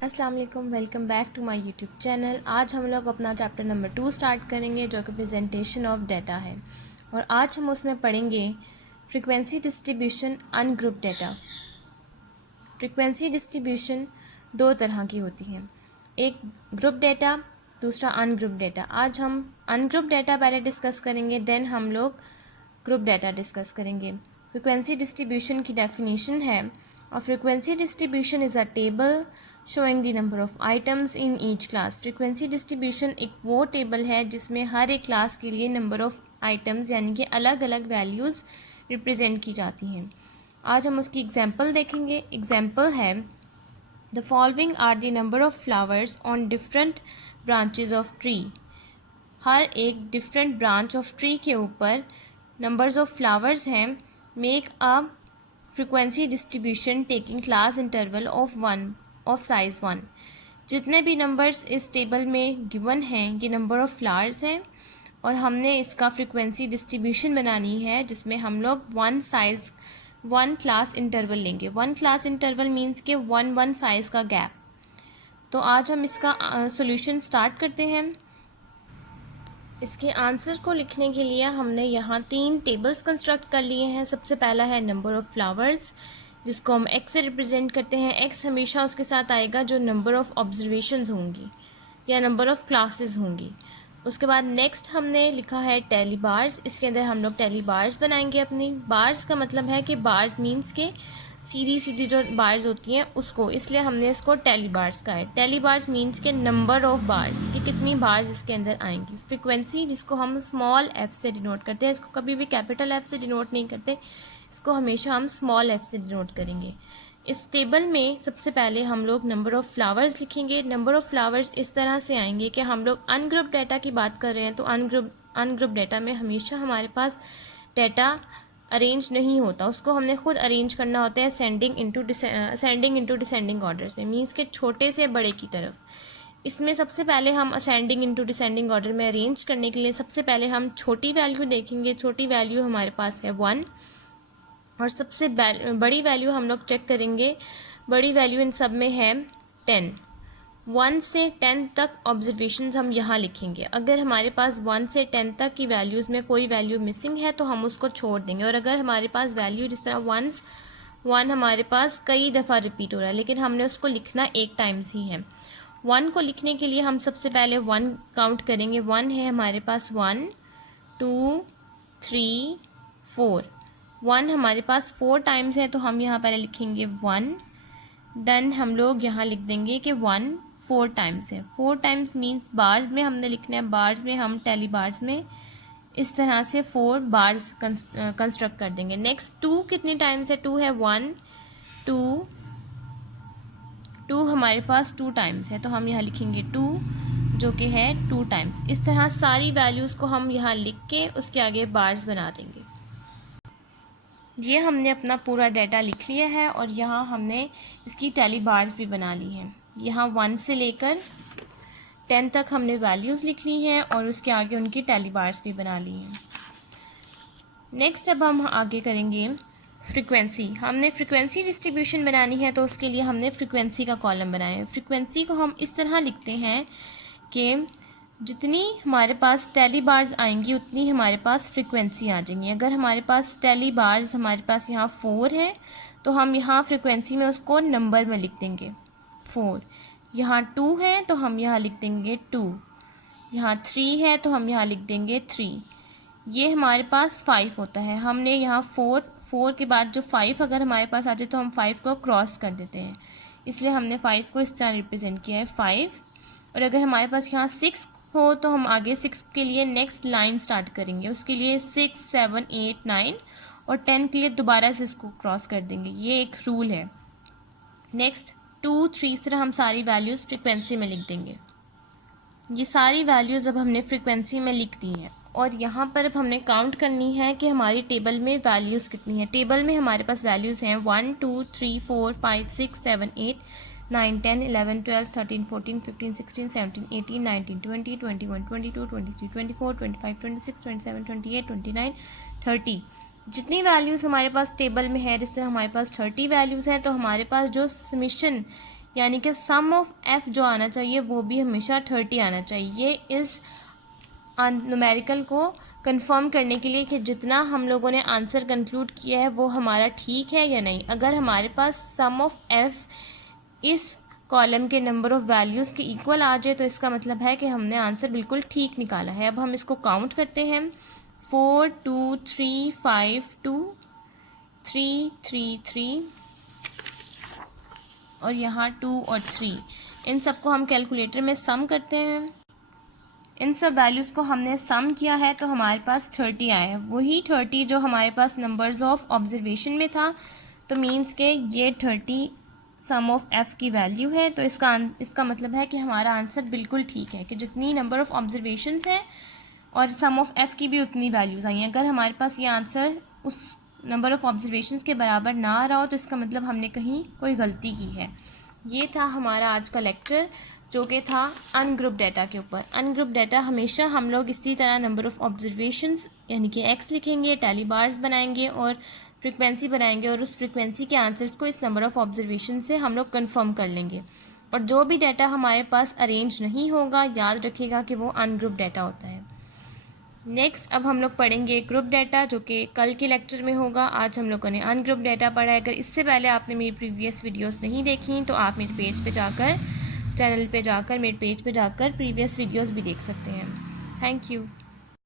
अस्सलाम वालेकुम, welcome back to my YouTube channel. आज हम लोग अपना चैप्टर नंबर 2 स्टार्ट करेंगे जो कि प्रेजेंटेशन ऑफ डाटा है। और आज हम उसमें पढ़ेंगे frequency distribution ungroup data. Frequency distribution दो तरह की होती है, एक ग्रुप डाटा, दूसरा अनग्रुप डाटा। आज हम अनग्रुप डाटा पहले डिस्कस करेंगे, देन हम लोग ग्रुप डाटा डिस्कस करेंगे। फ्रीक्वेंसी डिस्ट्रीब्यूशन की डेफिनेशन है, और frequency distribution is a table showing the number of items in each class. Frequency distribution एक वो टेबल है जिसमें हर एक क्लास के लिए नंबर ऑफ आइटम्स यानी कि अलग अलग वैल्यूज़ रिप्रेजेंट की जाती हैं। आज हम उसकी एग्जांपल देखेंगे। एग्जांपल है, the following are the number of flowers on different branches of tree. हर एक डिफरेंट ब्रांच ऑफ ट्री के ऊपर नंबर्स ऑफ फ्लावर्स हैं। Make a frequency distribution taking class interval of size 1। जितने भी नंबर्स इस टेबल में गिवन हैं ये नंबर ऑफ फ्लावर्स हैं, और हमने इसका फ्रीक्वेंसी डिस्ट्रीब्यूशन बनानी है जिसमें हम लोग वन क्लास इंटरवल लेंगे। वन क्लास इंटरवल मीन्स के वन साइज़ का गैप। तो आज हम इसका सॉल्यूशन स्टार्ट करते हैं। इसके आंसर को लिखने के लिए हमने यहाँ 3 टेबल्स कंस्ट्रक्ट कर लिए हैं। सबसे पहला है नंबर ऑफ़ फ्लावर्स, जिसको हम एक्स से रिप्रेजेंट करते हैं। एक्स हमेशा उसके साथ आएगा जो नंबर ऑफ़ ऑब्जर्वेशंस होंगी या नंबर ऑफ़ क्लासेस होंगी। उसके बाद नेक्स्ट हमने लिखा है टेली बार्स। इसके अंदर हम लोग टेली बार्स बनाएंगे अपनी। बार्स का मतलब है कि बार्स मीन्स के सीधी सीधी जो बार्स होती हैं उसको, इसलिए हमने इसको टेली बार्स कहा है। टेली बार्स मीन्स के नंबर ऑफ़ बार्स कि कितनी बार्स इसके अंदर आएंगी। फ्रीक्वेंसी जिसको हम स्मॉल एफ से डिनोट करते हैं, इसको कभी भी कैपिटल एफ से डिनोट नहीं करते, इसको हमेशा हम स्मॉल एफ से डिनोट करेंगे। इस टेबल में सबसे पहले हम लोग नंबर ऑफ़ फ्लावर्स लिखेंगे। नंबर ऑफ़ फ्लावर्स इस तरह से आएंगे कि हम लोग अनग्रुप डाटा की बात कर रहे हैं तो अनग्रुप डाटा में हमेशा हमारे पास डाटा अरेंज नहीं होता, उसको हमने खुद अरेंज करना होता है असेंडिंग इंटू डिसेंडिंग ऑर्डर्स में, मीन्स के छोटे से बड़े की तरफ। इसमें सबसे पहले हम असेंडिंग इंटू डिसेंडिंग ऑर्डर में अरेंज करने के लिए सबसे पहले हम छोटी वैल्यू देखेंगे। छोटी वैल्यू हमारे पास है 1, और सबसे बड़ी वैल्यू हम लोग चेक करेंगे। बड़ी वैल्यू इन सब में है 10। 1 से 10 तक ऑब्जर्वेशंस हम यहाँ लिखेंगे। अगर हमारे पास 1 से 10 तक की वैल्यूज़ में कोई वैल्यू मिसिंग है तो हम उसको छोड़ देंगे। और अगर हमारे पास वैल्यू जिस तरह 1 हमारे पास कई दफ़ा रिपीट हो रहा है लेकिन हमने उसको लिखना एक टाइम्स ही है। 1 को लिखने के लिए हम सबसे पहले 1 काउंट करेंगे। 1 है हमारे पास 1 2 3 4। 1 हमारे पास 4 टाइम्स है तो हम यहाँ पहले लिखेंगे 1। देन हम लोग यहाँ लिख देंगे कि 1 4 टाइम्स है। 4 टाइम्स मीन्स बार्स में हमने लिखना है। बार्स में हम टेली बार्स में इस तरह से 4 बार्स कंस्ट्रक्ट कर देंगे। नेक्स्ट 2 कितनी टाइम्स है? 2 है 1 2 2 हमारे पास 2 टाइम्स है तो हम यहाँ लिखेंगे 2 जो कि है 2 टाइम्स। इस तरह सारी वैल्यूज़ को हम यहाँ लिख के उसके आगे बार्स बना देंगे। ये हमने अपना पूरा डाटा लिख लिया है और यहाँ हमने इसकी टेली बार्स भी बना ली हैं। यहाँ 1 से लेकर 10 तक हमने वैल्यूज़ लिख ली हैं और उसके आगे उनकी टेली बार्स भी बना ली हैं। नेक्स्ट अब हम आगे करेंगे फ्रीक्वेंसी। हमने फ्रीक्वेंसी डिस्ट्रीब्यूशन बनानी है तो उसके लिए हमने फ्रीक्वेंसी का कॉलम बनाया है। फ्रीक्वेंसी को हम इस तरह लिखते हैं कि जितनी हमारे पास टेली बार्स आएंगी उतनी हमारे पास फ्रीक्वेंसी आ जाएंगी। अगर हमारे पास टेली बार्स हमारे पास यहाँ 4 है तो हम यहाँ फ्रीक्वेंसी में उसको नंबर में लिख देंगे 4। यहाँ 2 है तो हम यहाँ लिख देंगे 2। यहाँ 3 है तो हम यहाँ लिख देंगे 3। ये हमारे पास 5 होता है। हमने यहाँ 4 के बाद जो 5 अगर हमारे पास आ जाए तो हम 5 को क्रॉस कर देते हैं, इसलिए हमने 5 को इस तरह रिप्रेजेंट किया है 5। और अगर हमारे पास यहाँ 6 हो तो हम आगे 6 के लिए नेक्स्ट लाइन स्टार्ट करेंगे। उसके लिए 6 7 8 9 और 10 के लिए दोबारा से इसको क्रॉस कर देंगे। ये एक रूल है। नेक्स्ट 2 3 इस तरह हम सारी वैल्यूज़ फ्रीक्वेंसी में लिख देंगे। ये सारी वैल्यूज़ अब हमने फ्रीक्वेंसी में लिख दी हैं और यहाँ पर अब हमने काउंट करनी है कि हमारी टेबल में वैल्यूज़ कितनी हैं। टेबल में हमारे पास वैल्यूज़ हैं 1 2 3 4 5 6 7 8 9 10 11 12 13 14 15 16 17 18 19 20 21 22 23 24 25 26 27 28 29 30। जितनी वैल्यूज़ हमारे पास टेबल में है, जिस तरह हमारे पास 30 वैल्यूज़ हैं तो हमारे पास जो समीशन यानी कि सम ऑफ एफ जो आना चाहिए वो भी हमेशा 30 आना चाहिए। इस न्यूमेरिकल को कंफर्म करने के लिए कि जितना हम लोगों ने आंसर कंक्लूड किया है वो हमारा ठीक है या नहीं। अगर हमारे पास सम ऑफ एफ इस कॉलम के नंबर ऑफ़ वैल्यूज़ के इक्वल आ जाए तो इसका मतलब है कि हमने आंसर बिल्कुल ठीक निकाला है। अब हम इसको काउंट करते हैं। 4 2 3 5 2 3 3 3 और यहाँ 2 और 3, इन सबको हम कैलकुलेटर में सम करते हैं। इन सब वैल्यूज़ को हमने सम किया है तो हमारे पास 30 आया है। वही 30 जो हमारे पास नंबर्स ऑफ ऑब्जर्वेशन में था, तो मीन्स के ये 30 सम ऑफ एफ़ की वैल्यू है। तो इसका मतलब है कि हमारा आंसर बिल्कुल ठीक है कि जितनी नंबर ऑफ़ ऑब्जर्वेशंस हैं और सम ऑफ एफ़ की भी उतनी वैल्यूज़ आई हैं। अगर हमारे पास ये आंसर उस नंबर ऑफ़ ऑब्जर्वेशंस के बराबर ना आ रहा हो तो इसका मतलब हमने कहीं कोई गलती की है। ये था हमारा आज का लेक्चर जो कि था अनग्रुप डाटा के ऊपर। अनग्रुप डाटा हमेशा हम लोग इसी तरह नंबर ऑफ़ ऑब्जर्वेशंस यानी कि एक्स लिखेंगे, टैली बार्स बनाएंगे और फ्रीक्वेंसी बनाएंगे और उस फ्रीक्वेंसी के आंसर्स को इस नंबर ऑफ़ ऑब्जर्वेशन से हम लोग कंफर्म कर लेंगे। और जो भी डाटा हमारे पास अरेंज नहीं होगा, याद रखिएगा कि वो अनग्रुप डाटा होता है। नेक्स्ट अब हम लोग पढ़ेंगे ग्रुप डाटा जो कि कल के लेक्चर में होगा। आज हम लोगों ने अनग्रुप डाटा पढ़ा है। अगर इससे पहले आपने मेरी प्रीवियस वीडियोस नहीं देखी तो आप मेरे पेज पे जाकर, चैनल पे जाकर, मेरे पेज पे जाकर प्रीवियस वीडियोस भी देख सकते हैं। Thank you.